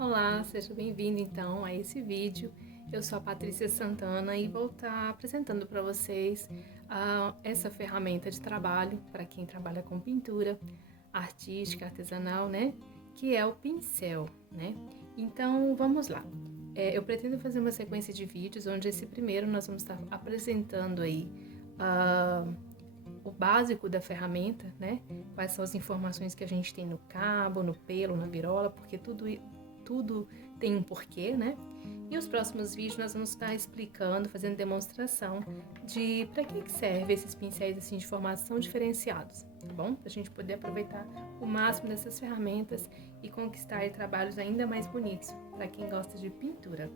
Olá, seja bem-vindo então a esse vídeo. Eu sou a Patrícia Santana e vou estar apresentando para vocês essa ferramenta de trabalho para quem trabalha com pintura artística, artesanal, né? Que é o pincel, né? Então, vamos lá. Eu pretendo fazer uma sequência de vídeos onde esse primeiro nós vamos estar apresentando aí o básico da ferramenta, né? Quais são as informações que a gente tem no cabo, no pelo, na virola, porque tudo tem um porquê, né? E os próximos vídeos nós vamos estar explicando, fazendo demonstração de para que serve esses pincéis assim de formação diferenciados, tá bom? Para a gente poder aproveitar o máximo dessas ferramentas e conquistar trabalhos ainda mais bonitos para quem gosta de pintura.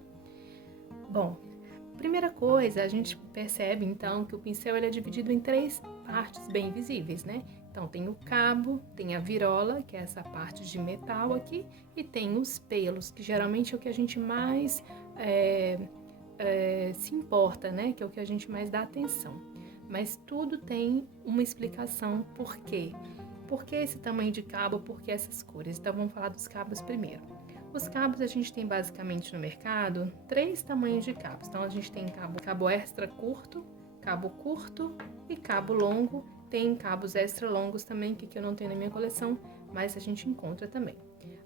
Bom, primeira coisa, a gente percebe então que o pincel ele é dividido em três partes bem visíveis, né? Então tem o cabo, tem a virola, que é essa parte de metal aqui, e tem os pelos, que geralmente é o que a gente mais se importa, né? Que é o que a gente mais dá atenção. Mas tudo tem uma explicação por quê. Por que esse tamanho de cabo, por que essas cores? Então vamos falar dos cabos primeiro. Os cabos a gente tem basicamente no mercado três tamanhos de cabos. Então a gente tem cabo extra curto, cabo curto e cabo longo. Tem cabos extra longos também, que aqui eu não tenho na minha coleção, mas a gente encontra também.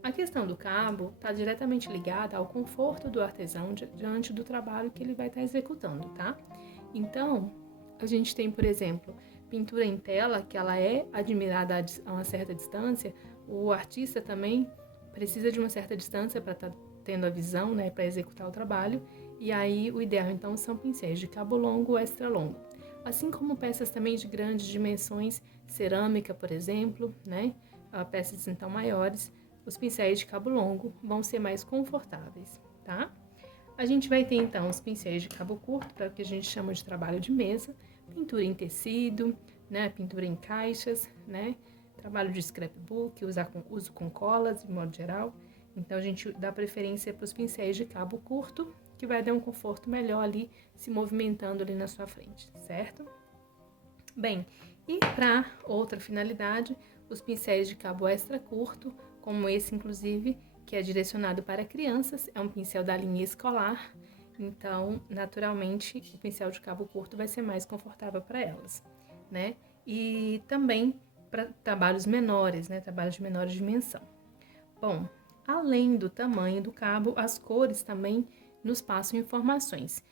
A questão do cabo está diretamente ligada ao conforto do artesão diante do trabalho que ele vai estar executando, tá? Então, a gente tem, por exemplo, pintura em tela, que ela é admirada a uma certa distância. O artista também precisa de uma certa distância para estar tendo a visão, né, para executar o trabalho. E aí, o ideal, então, são pincéis de cabo longo ou extra longo. Assim como peças também de grandes dimensões, cerâmica, por exemplo, né, peças, então, maiores, os pincéis de cabo longo vão ser mais confortáveis, tá? A gente vai ter, então, os pincéis de cabo curto, para o que a gente chama de trabalho de mesa, pintura em tecido, né, pintura em caixas, né, trabalho de scrapbook, uso com colas, de modo geral. Então, a gente dá preferência para os pincéis de cabo curto, que vai dar um conforto melhor ali, se movimentando ali na sua frente, certo? Bem, e para outra finalidade, os pincéis de cabo extra curto, como esse, inclusive, que é direcionado para crianças, é um pincel da linha escolar, então, naturalmente, o pincel de cabo curto vai ser mais confortável para elas, né? E também para trabalhos menores, né? Trabalhos de menor dimensão. Bom, além do tamanho do cabo, as cores também nos passam informações.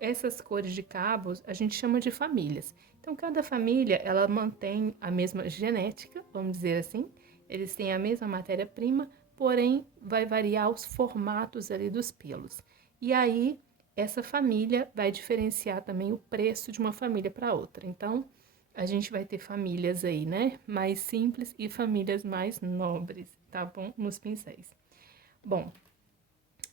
Essas cores de cabos a gente chama de famílias. Então, cada família, ela mantém a mesma genética, vamos dizer assim. Eles têm a mesma matéria-prima, porém, vai variar os formatos ali dos pelos. E aí, essa família vai diferenciar também o preço de uma família para outra. Então, a gente vai ter famílias aí, né, mais simples e famílias mais nobres, tá bom? Nos pincéis. Bom,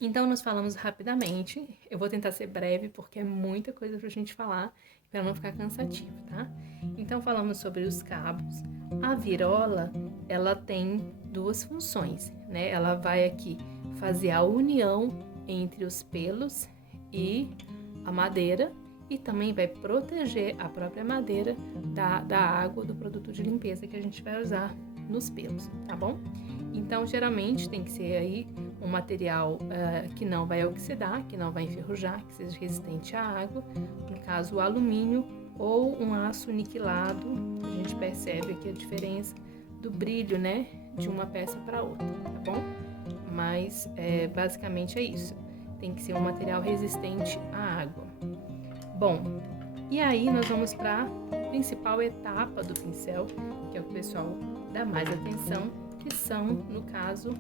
então nós falamos rapidamente. Eu vou tentar ser breve porque é muita coisa pra gente falar, para não ficar cansativo, tá? Então falamos sobre os cabos. A virola, ela tem duas funções, né? Ela vai aqui fazer a união entre os pelos e a madeira e também vai proteger a própria madeira da água do produto de limpeza que a gente vai usar nos pelos, tá bom? Então, geralmente tem que ser aí um material que não vai oxidar, que não vai enferrujar, que seja resistente à água, no caso o alumínio ou um aço niquelado. A gente percebe aqui a diferença do brilho, né, de uma peça para outra, tá bom? Mas basicamente é isso. Tem que ser um material resistente à água. Bom, e aí nós vamos para a principal etapa do pincel, que é o que o pessoal dá mais atenção, que são, no caso,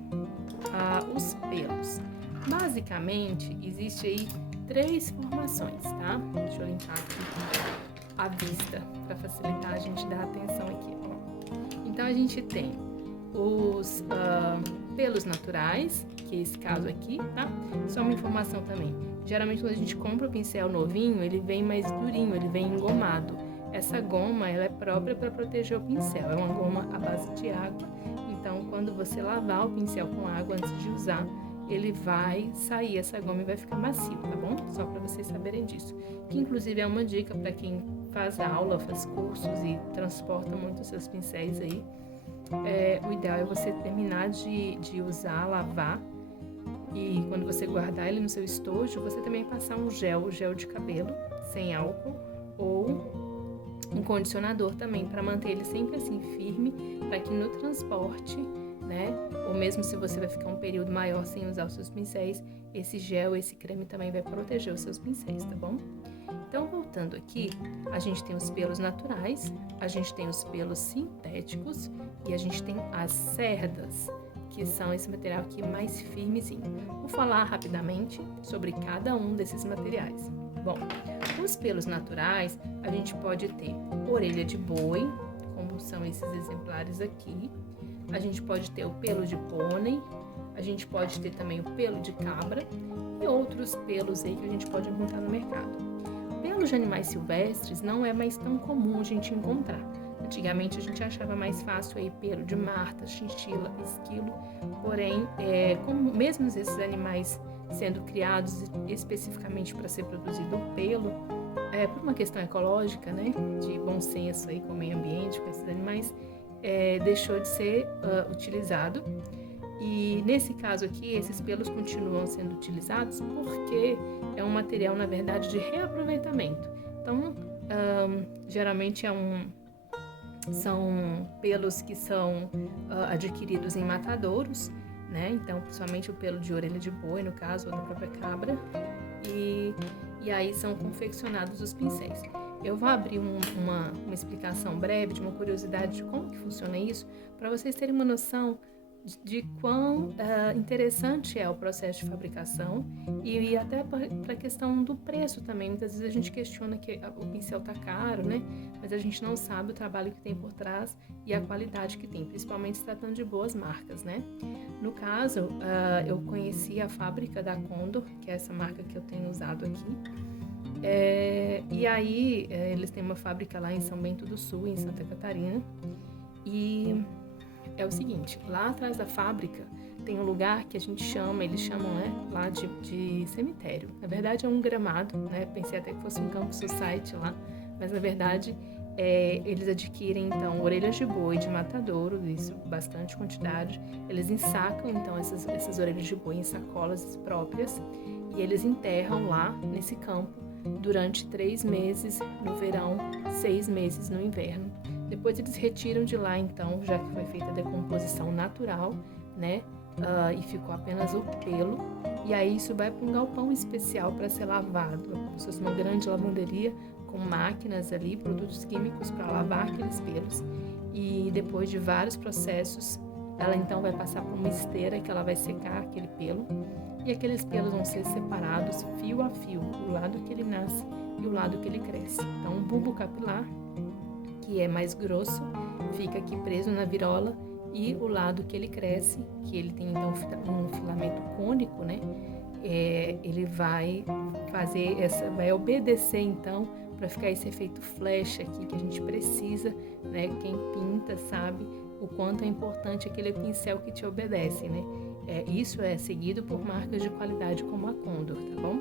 os pelos. Basicamente, existe aí três formações, tá? Deixa eu limpar aqui a vista, para facilitar a gente dar atenção aqui, ó. Então, a gente tem os pelos naturais, que é esse caso aqui, tá? Só uma informação também. Geralmente, quando a gente compra o pincel novinho, ele vem mais durinho, ele vem engomado. Essa goma, ela é própria para proteger o pincel. É uma goma à base de água. Então, quando você lavar o pincel com água antes de usar, ele vai sair essa goma e vai ficar macio, tá bom? Só para vocês saberem disso. Que, inclusive, é uma dica para quem faz aula, faz cursos e transporta muito os seus pincéis aí. O ideal é você terminar de usar, lavar E quando você guardar ele no seu estojo, você também passar um gel de cabelo, sem álcool, ou um condicionador também, para manter ele sempre assim firme, para que no transporte, né, ou mesmo se você vai ficar um período maior sem usar os seus pincéis, esse gel, esse creme também vai proteger os seus pincéis, tá bom? Então, voltando aqui, a gente tem os pelos naturais, a gente tem os pelos sintéticos e a gente tem as cerdas, que são esse material aqui mais firmezinho. Vou falar rapidamente sobre cada um desses materiais. Bom, os pelos naturais, a gente pode ter orelha de boi, como são esses exemplares aqui. A gente pode ter o pelo de pônei, a gente pode ter também o pelo de cabra e outros pelos aí que a gente pode encontrar no mercado. Pelos de animais silvestres não é mais tão comum a gente encontrar. Antigamente a gente achava mais fácil aí pelo de marta, chinchila, esquilo, porém, como mesmo esses animais sendo criados especificamente para ser produzido o pelo, por uma questão ecológica, né, de bom senso aí com o meio ambiente, com esses animais, deixou de ser utilizado. E nesse caso aqui, esses pelos continuam sendo utilizados porque é um material, na verdade, de reaproveitamento. Então, geralmente são pelos que são adquiridos em matadouros, né? Então, principalmente o pelo de orelha de boi, no caso, ou da própria cabra. E aí são confeccionados os pincéis. Eu vou abrir uma explicação breve de uma curiosidade de como que funciona isso, para vocês terem uma noção de quão interessante é o processo de fabricação e até para a questão do preço também. Muitas vezes a gente questiona que o pincel tá caro, né? Mas a gente não sabe o trabalho que tem por trás e a qualidade que tem, principalmente se tratando de boas marcas, né? No caso, eu conheci a fábrica da Condor, que é essa marca que eu tenho usado aqui. E aí, eles têm uma fábrica lá em São Bento do Sul, em Santa Catarina. E é o seguinte, lá atrás da fábrica tem um lugar que a gente chama, eles chamam, né, lá de cemitério. Na verdade é um gramado, né? Pensei até que fosse um campo society lá, mas na verdade eles adquirem então orelhas de boi de matadouro, isso bastante quantidade. Eles ensacam então essas orelhas de boi em sacolas próprias e eles enterram lá nesse campo durante 3 meses no verão, 6 meses no inverno. Depois eles retiram de lá, então, já que foi feita a decomposição natural, né? E ficou apenas o pelo. E aí isso vai para um galpão especial para ser lavado. Como se fosse uma grande lavanderia com máquinas ali, produtos químicos para lavar aqueles pelos. E depois de vários processos, ela então vai passar por uma esteira que ela vai secar aquele pelo. E aqueles pelos vão ser separados fio a fio, o lado que ele nasce e o lado que ele cresce. Então, um bulbo capilar, que é mais grosso, fica aqui preso na virola, e o lado que ele cresce, que ele tem então um filamento cônico, né? Ele vai vai obedecer então para ficar esse efeito flecha aqui que a gente precisa, né? Quem pinta sabe o quanto é importante aquele pincel que te obedece, né? Isso é seguido por marcas de qualidade como a Condor, tá bom?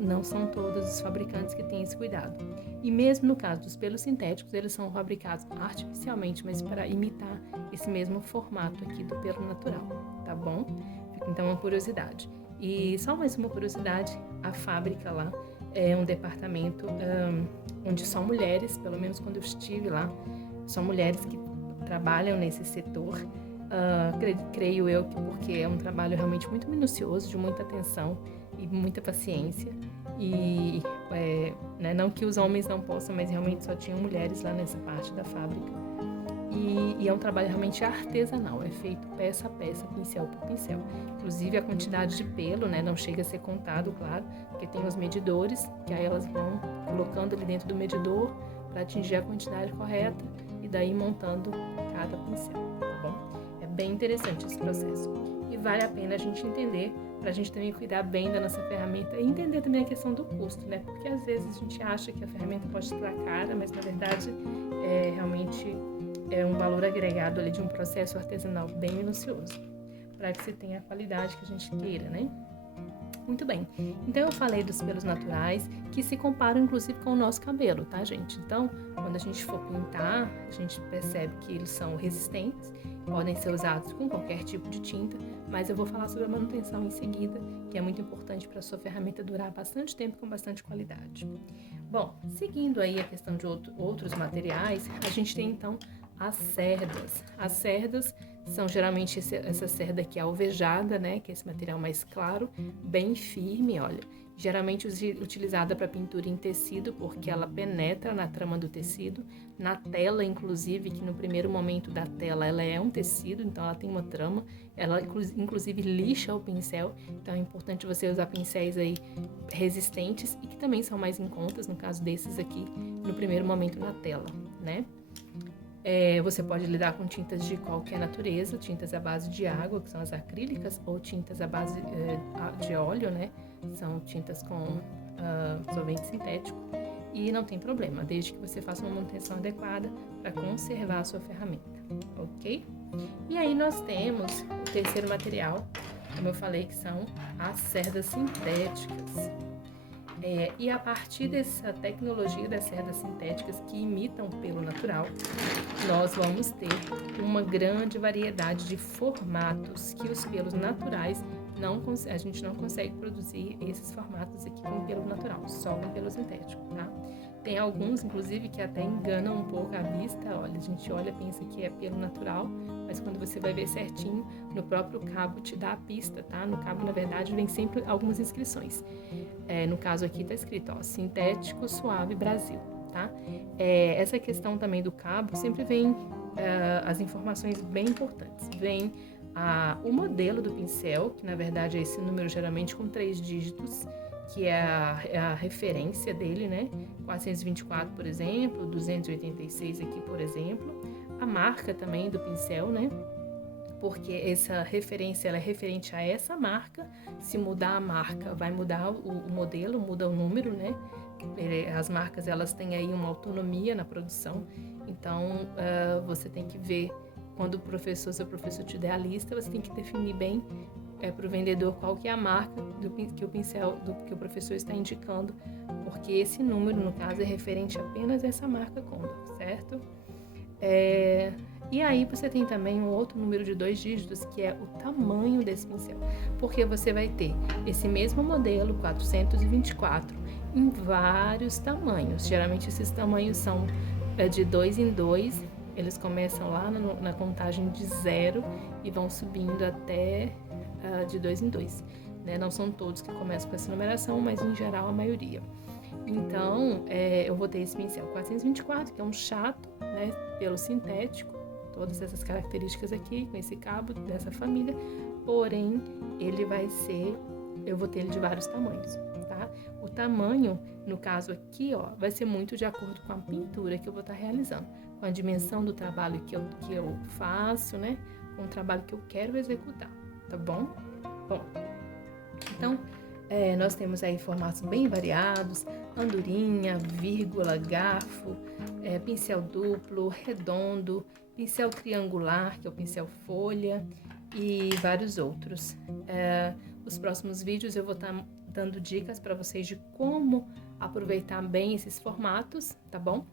Não são todos os fabricantes que têm esse cuidado. E mesmo no caso dos pelos sintéticos, eles são fabricados artificialmente, mas para imitar esse mesmo formato aqui do pelo natural, tá bom? Fica então uma curiosidade. E só mais uma curiosidade, a fábrica lá é um departamento onde só mulheres, pelo menos quando eu estive lá, são mulheres que trabalham nesse setor. Creio eu que porque é um trabalho realmente muito minucioso, de muita atenção e muita paciência. E né, não que os homens não possam, mas realmente só tinham mulheres lá nessa parte da fábrica. E é um trabalho realmente artesanal, é feito peça a peça, pincel por pincel. Inclusive a quantidade de pelo, né, não chega a ser contado, claro, porque tem os medidores, que aí elas vão colocando ali dentro do medidor para atingir a quantidade correta e daí montando cada pincel, tá bom? É bem interessante esse processo e vale a pena a gente entender, para a gente também cuidar bem da nossa ferramenta e entender também a questão do custo, né? Porque às vezes a gente acha que a ferramenta pode estar cara, mas na verdade realmente é um valor agregado ali de um processo artesanal bem minucioso, para que você tenha a qualidade que a gente queira, né? Muito bem, então eu falei dos pelos naturais, que se comparam inclusive com o nosso cabelo, tá, gente? Então, quando a gente for pintar, a gente percebe que eles são resistentes, podem ser usados com qualquer tipo de tinta, mas eu vou falar sobre a manutenção em seguida, que é muito importante para a sua ferramenta durar bastante tempo com bastante qualidade. Bom, seguindo aí a questão de outros materiais, a gente tem então as cerdas. As cerdas são geralmente essa cerda aqui alvejada, né, que é esse material mais claro, bem firme, olha. Geralmente utilizada para pintura em tecido, porque ela penetra na trama do tecido, na tela, inclusive, que no primeiro momento da tela ela é um tecido, então ela tem uma trama, ela inclusive lixa o pincel, então é importante você usar pincéis aí resistentes e que também são mais em contas, no caso desses aqui, no primeiro momento na tela, né? Você pode lidar com tintas de qualquer natureza, tintas à base de água, que são as acrílicas, ou tintas à base de óleo, né? São tintas com solvente sintético. E não tem problema, desde que você faça uma manutenção adequada para conservar a sua ferramenta, ok? E aí nós temos o terceiro material, como eu falei, que são as cerdas sintéticas. E a partir dessa tecnologia das cerdas sintéticas que imitam pelo natural, nós vamos ter uma grande variedade de formatos que os pelos naturais a gente não consegue produzir esses formatos aqui com pelo natural, só com pelo sintético, tá? Tem alguns, inclusive, que até enganam um pouco a vista. Olha, a gente olha e pensa que é pelo natural, mas quando você vai ver certinho, no próprio cabo te dá a pista, tá? No cabo, na verdade, vem sempre algumas inscrições. No caso aqui tá escrito, ó, Sintético Suave Brasil, tá? Essa questão também do cabo, sempre vem as informações bem importantes. Vem o modelo do pincel, que na verdade é esse número geralmente com 3 dígitos, que é a referência dele, né? 424, por exemplo, 286 aqui, por exemplo. A marca também do pincel, né? Porque essa referência ela é referente a essa marca. Se mudar a marca, vai mudar o modelo, muda o número, né? As marcas elas têm aí uma autonomia na produção, então você tem que ver quando seu professor te der a lista, você tem que definir bem para o vendedor qual que é a marca que o professor está indicando, porque esse número, no caso, é referente apenas a essa marca Condor, certo? E aí você tem também um outro número de 2 dígitos, que é o tamanho desse pincel, porque você vai ter esse mesmo modelo, 424, em vários tamanhos. Geralmente esses tamanhos são de 2 em 2, eles começam lá na contagem de 0 e vão subindo até de 2 em 2. Né? Não são todos que começam com essa numeração, mas em geral a maioria. Então, eu vou ter esse pincel 424, que é um chato, né, pelo sintético, todas essas características aqui, com esse cabo dessa família, porém, eu vou ter ele de vários tamanhos, tá? O tamanho, no caso aqui, ó, vai ser muito de acordo com a pintura que eu vou estar realizando, com a dimensão do trabalho que eu faço, né, com o trabalho que eu quero executar, tá bom? Bom, então, nós temos aí formatos bem variados, andorinha, vírgula, garfo, pincel duplo, redondo, pincel triangular, que é o pincel folha, e vários outros. Os próximos vídeos eu vou estar dando dicas para vocês de como aproveitar bem esses formatos, tá bom?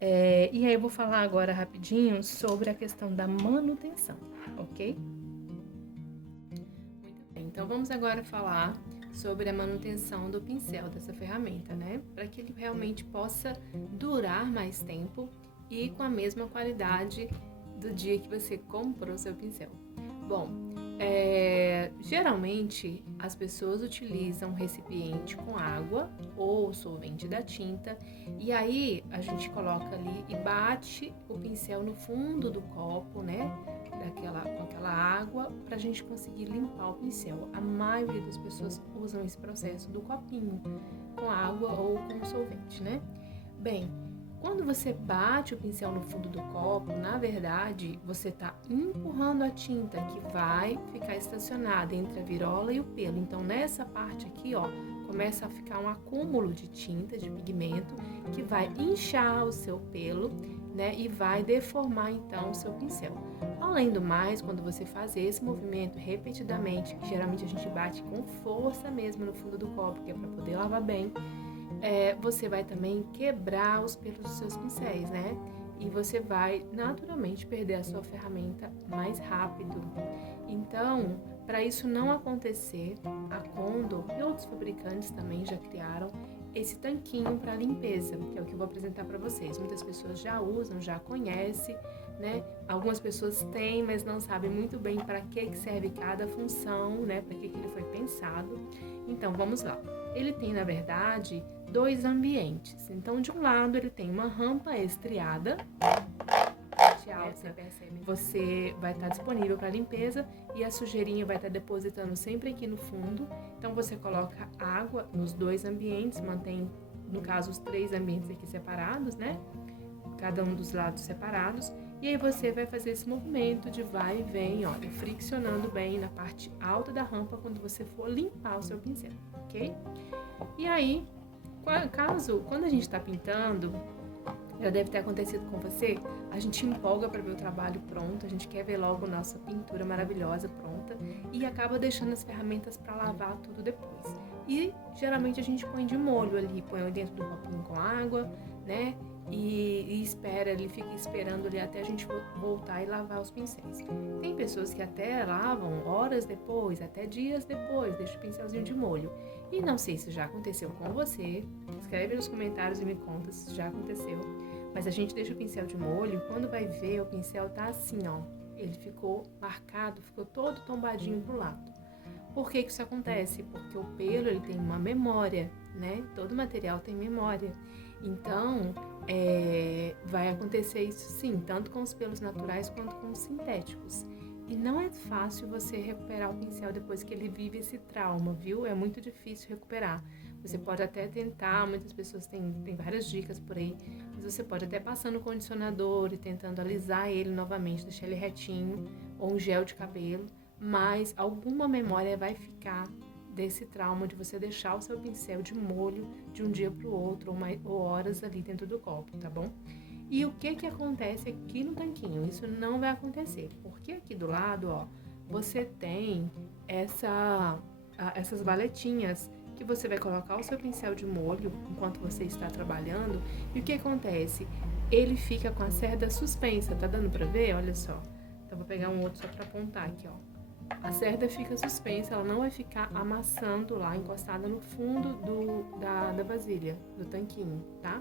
E aí eu vou falar agora rapidinho sobre a questão da manutenção, ok? Muito bem, então vamos agora falar sobre a manutenção do pincel dessa ferramenta, né? Para que ele realmente possa durar mais tempo e com a mesma qualidade do dia que você comprou seu pincel. Bom, geralmente as pessoas utilizam um recipiente com água ou solvente da tinta e aí a gente coloca ali e bate o pincel no fundo do copo, né? Com aquela água para a gente conseguir limpar o pincel. A maioria das pessoas usam esse processo do copinho com água ou com solvente, né? Bem, quando você bate o pincel no fundo do copo, na verdade, você está empurrando a tinta que vai ficar estacionada entre a virola e o pelo. Então, nessa parte aqui, ó, começa a ficar um acúmulo de tinta, de pigmento, que vai inchar o seu pelo, né, e vai deformar, então, o seu pincel. Além do mais, quando você faz esse movimento repetidamente, que geralmente a gente bate com força mesmo no fundo do copo, que é para poder lavar bem, você vai também quebrar os pelos dos seus pincéis, né? E você vai naturalmente perder a sua ferramenta mais rápido. Então, Para isso não acontecer, a Condor e outros fabricantes também já criaram esse tanquinho para limpeza, que é o que eu vou apresentar para vocês. Muitas pessoas já usam, já conhecem, né? Algumas pessoas têm, mas não sabem muito bem para que serve cada função, né? Para que ele foi pensado. Então, vamos lá. Ele tem, na verdade, 2 ambientes. Então, de um lado, ele tem uma rampa estriada, alta, você vai estar disponível para limpeza e a sujeirinha vai estar depositando sempre aqui no fundo. Então você coloca água nos 2 ambientes, mantém, no caso, os 3 ambientes aqui separados, né? Cada um dos lados separados. E aí você vai fazer esse movimento de vai e vem, olha, friccionando bem na parte alta da rampa quando você for limpar o seu pincel, ok? E aí, quando a gente está pintando, já deve ter acontecido com você, a gente empolga para ver o trabalho pronto, a gente quer ver logo nossa pintura maravilhosa pronta e acaba deixando as ferramentas para lavar tudo depois. E geralmente a gente põe de molho ali, põe dentro do copinho com água, né? E espera, ele fica esperando ali até a gente voltar e lavar os pincéis. Tem pessoas que até lavam horas depois, até dias depois, deixa o pincelzinho de molho. E não sei se já aconteceu com você, escreve nos comentários e me conta se já aconteceu. Mas a gente deixa o pincel de molho, quando vai ver o pincel tá assim, ó, ele ficou marcado, ficou todo tombadinho pro lado. Por que isso acontece? Porque o pelo, ele tem uma memória, né? Todo material tem memória. Então, vai acontecer isso sim, tanto com os pelos naturais quanto com os sintéticos. E não é fácil você recuperar o pincel depois que ele vive esse trauma, viu? É muito difícil recuperar. Você pode até tentar, muitas pessoas têm várias dicas por aí, mas você pode até passar no condicionador e tentando alisar ele novamente, deixar ele retinho, ou um gel de cabelo, mas alguma memória vai ficar desse trauma de você deixar o seu pincel de molho de um dia para o outro, ou horas ali dentro do copo, tá bom? E o que acontece aqui no tanquinho? Isso não vai acontecer, porque aqui do lado, ó, você tem essas valetinhas que você vai colocar o seu pincel de molho enquanto você está trabalhando. E o que acontece? Ele fica com a cerda suspensa, tá dando pra ver? Olha só. Então vou pegar um outro só pra apontar aqui, ó. A cerda fica suspensa, ela não vai ficar amassando lá, encostada no fundo da vasilha, do tanquinho, tá?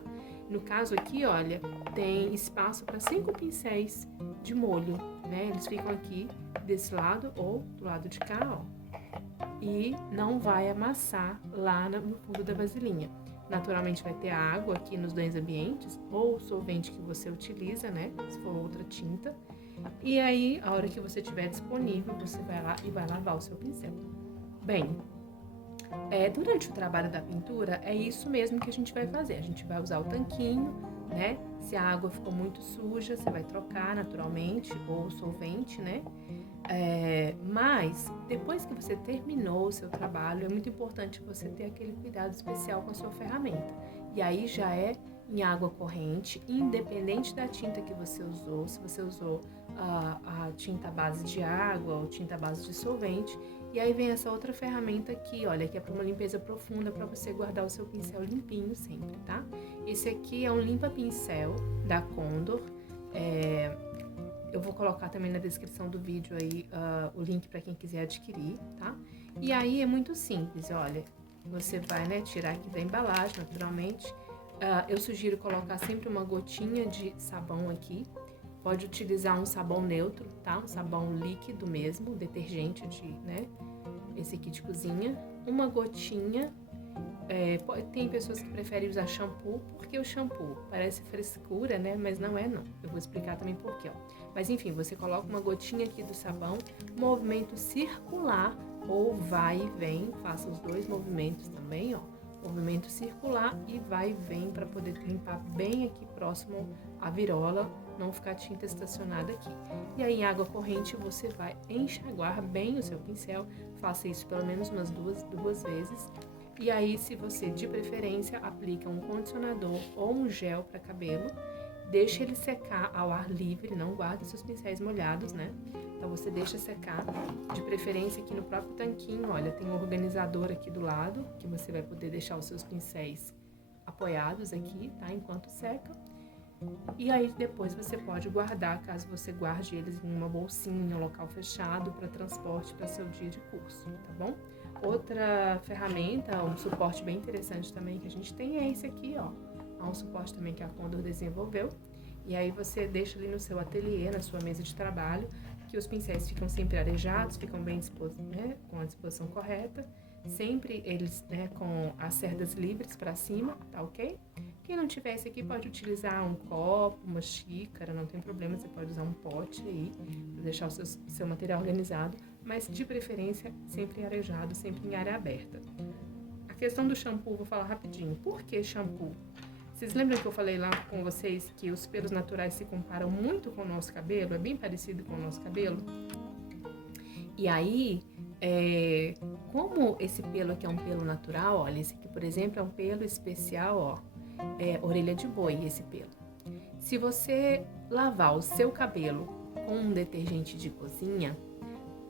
No caso aqui, olha, tem espaço para 5 pincéis de molho, né? Eles ficam aqui desse lado ou do lado de cá, ó. E não vai amassar lá no fundo da vasilhinha. Naturalmente vai ter água aqui nos 2 ambientes, ou o solvente que você utiliza, né? Se for outra tinta. E aí, a hora que você tiver disponível, você vai lá e vai lavar o seu pincel. Bem, durante o trabalho da pintura, é isso mesmo que a gente vai fazer. A gente vai usar o tanquinho, né? Se a água ficou muito suja, você vai trocar naturalmente, ou o solvente, né? Mas, depois que você terminou o seu trabalho, é muito importante você ter aquele cuidado especial com a sua ferramenta. E aí já é em água corrente, independente da tinta que você usou, se você usou a tinta à base de água ou tinta à base de solvente. E aí vem essa outra ferramenta aqui, olha, que é para uma limpeza profunda, para você guardar o seu pincel limpinho sempre, tá? Esse aqui é um limpa-pincel da Condor. Eu vou colocar também na descrição do vídeo aí o link para quem quiser adquirir, tá? E aí é muito simples, olha, você vai, né, tirar aqui da embalagem, naturalmente. Eu sugiro colocar sempre uma gotinha de sabão aqui. Pode utilizar um sabão neutro, tá? Um sabão líquido mesmo, detergente né? Esse aqui de cozinha. Uma gotinha. Tem pessoas que preferem usar shampoo, porque o shampoo parece frescura, né? Mas não é, não. Eu vou explicar também por quê, ó. Mas enfim, você coloca uma gotinha aqui do sabão, movimento circular, ou vai e vem, faça os 2 movimentos também, ó. Movimento circular e vai e vem para poder limpar bem aqui próximo à virola, não ficar tinta estacionada aqui. E aí em água corrente você vai enxaguar bem o seu pincel, faça isso pelo menos umas duas vezes. E aí, se você de preferência aplica um condicionador ou um gel para cabelo, deixa ele secar ao ar livre, não guarda seus pincéis molhados, né? Então você deixa secar, de preferência aqui no próprio tanquinho, olha, tem um organizador aqui do lado, que você vai poder deixar os seus pincéis apoiados aqui, tá? Enquanto seca. E aí depois você pode guardar, caso você guarde eles em uma bolsinha, um local fechado para transporte para seu dia de curso, tá bom? Outra ferramenta, um suporte bem interessante também que a gente tem é esse aqui, ó. Há um suporte também que a Condor desenvolveu. E aí você deixa ali no seu ateliê, na sua mesa de trabalho, que os pincéis ficam sempre arejados, ficam bem dispostos, né, com a disposição correta. Sempre eles, né, com as cerdas livres para cima, tá ok? Quem não tiver esse aqui pode utilizar um copo, uma xícara, não tem problema, você pode usar um pote aí, para deixar o seu material organizado, mas de preferência sempre arejado, sempre em área aberta. A questão do shampoo, vou falar rapidinho. Por que shampoo? Vocês lembram que eu falei lá com vocês que os pelos naturais se comparam muito com o nosso cabelo? É bem parecido com o nosso cabelo? E aí, como esse pelo aqui é um pelo natural, olha, esse aqui, por exemplo, é um pelo especial, ó, orelha de boi, esse pelo. Se você lavar o seu cabelo com um detergente de cozinha,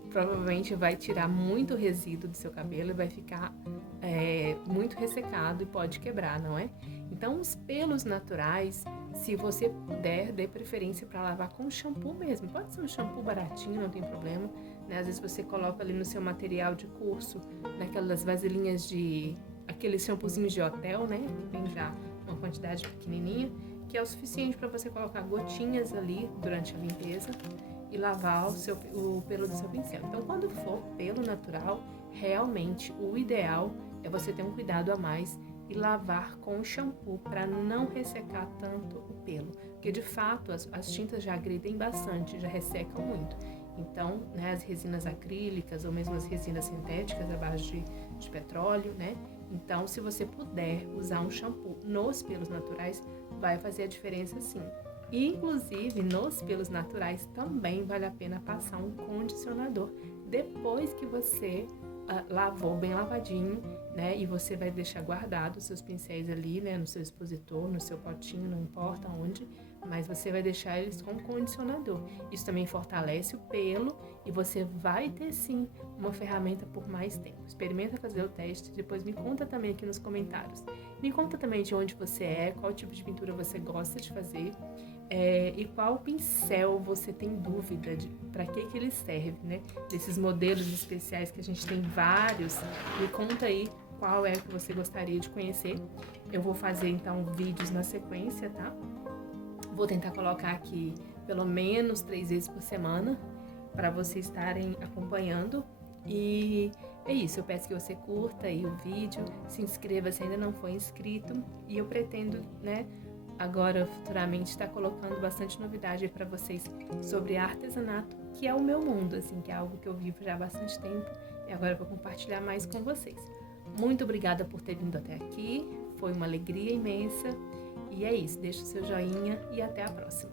provavelmente vai tirar muito resíduo do seu cabelo e vai ficar muito ressecado e pode quebrar, não é? Então, os pelos naturais, se você puder, dê preferência para lavar com shampoo mesmo. Pode ser um shampoo baratinho, não tem problema, né? Às vezes você coloca ali no seu material de curso, naquelas vasilhinhas de... aqueles shampoozinhos de hotel, né? Vem já uma quantidade pequenininha, que é o suficiente para você colocar gotinhas ali durante a limpeza e lavar o pelo do seu pincel. Então, quando for pelo natural, realmente o ideal é você ter um cuidado a mais e lavar com shampoo para não ressecar tanto o pelo, porque de fato as tintas já agridem bastante, já ressecam muito. Então, né, as resinas acrílicas ou mesmo as resinas sintéticas à base de petróleo, né? Então, se você puder usar um shampoo nos pelos naturais, vai fazer a diferença sim. Inclusive, nos pelos naturais também vale a pena passar um condicionador depois que você lavou bem lavadinho, né? E você vai deixar guardado os seus pincéis ali, né? No seu expositor, no seu potinho, não importa onde, mas você vai deixar eles com condicionador. Isso também fortalece o pelo e você vai ter sim uma ferramenta por mais tempo. Experimenta fazer o teste, depois me conta também aqui nos comentários. Me conta também de onde você é, qual tipo de pintura você gosta de fazer. E qual pincel você tem dúvida de para que ele serve, né? Desses modelos especiais que a gente tem vários, me conta aí qual é que você gostaria de conhecer. Eu vou fazer então vídeos na sequência, tá? Vou tentar colocar aqui pelo menos 3 vezes por semana para vocês estarem acompanhando. E é isso, eu peço que você curta aí o vídeo, se inscreva se ainda não for inscrito e eu pretendo, né, agora futuramente estar colocando bastante novidade para vocês sobre artesanato, que é o meu mundo, assim, que é algo que eu vivo já há bastante tempo e agora eu vou compartilhar mais com vocês. Muito obrigada por ter vindo até aqui, foi uma alegria imensa e é isso, deixa o seu joinha e até a próxima.